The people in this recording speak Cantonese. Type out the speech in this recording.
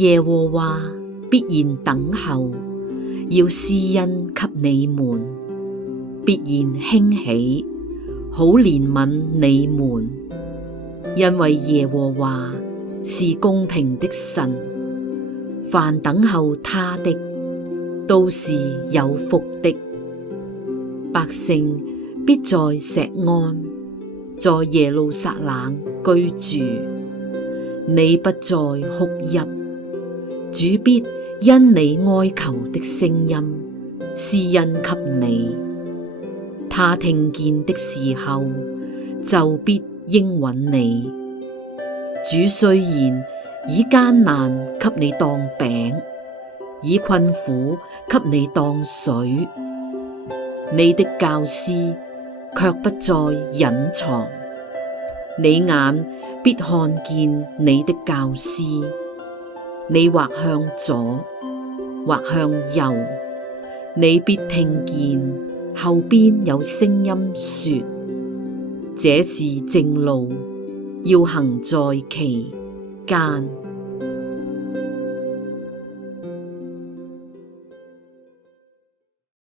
耶和華必然等候，要施恩給你們，必然興起，好憐憫你們。因為耶和華是公平的神，凡等候他的，都是有福的。百姓必在錫安，在耶路撒冷居住。你不再哭泣，主必因你哀求的聲音施恩給你。他聽見的時候，就必應允你。主雖然以艱難給你當餅，以困苦給你當水，你的教師卻不再隱藏。你眼必看見你的教師，你或向左，或向右，你必聽見後邊有聲音說：這是正路，要行在其間。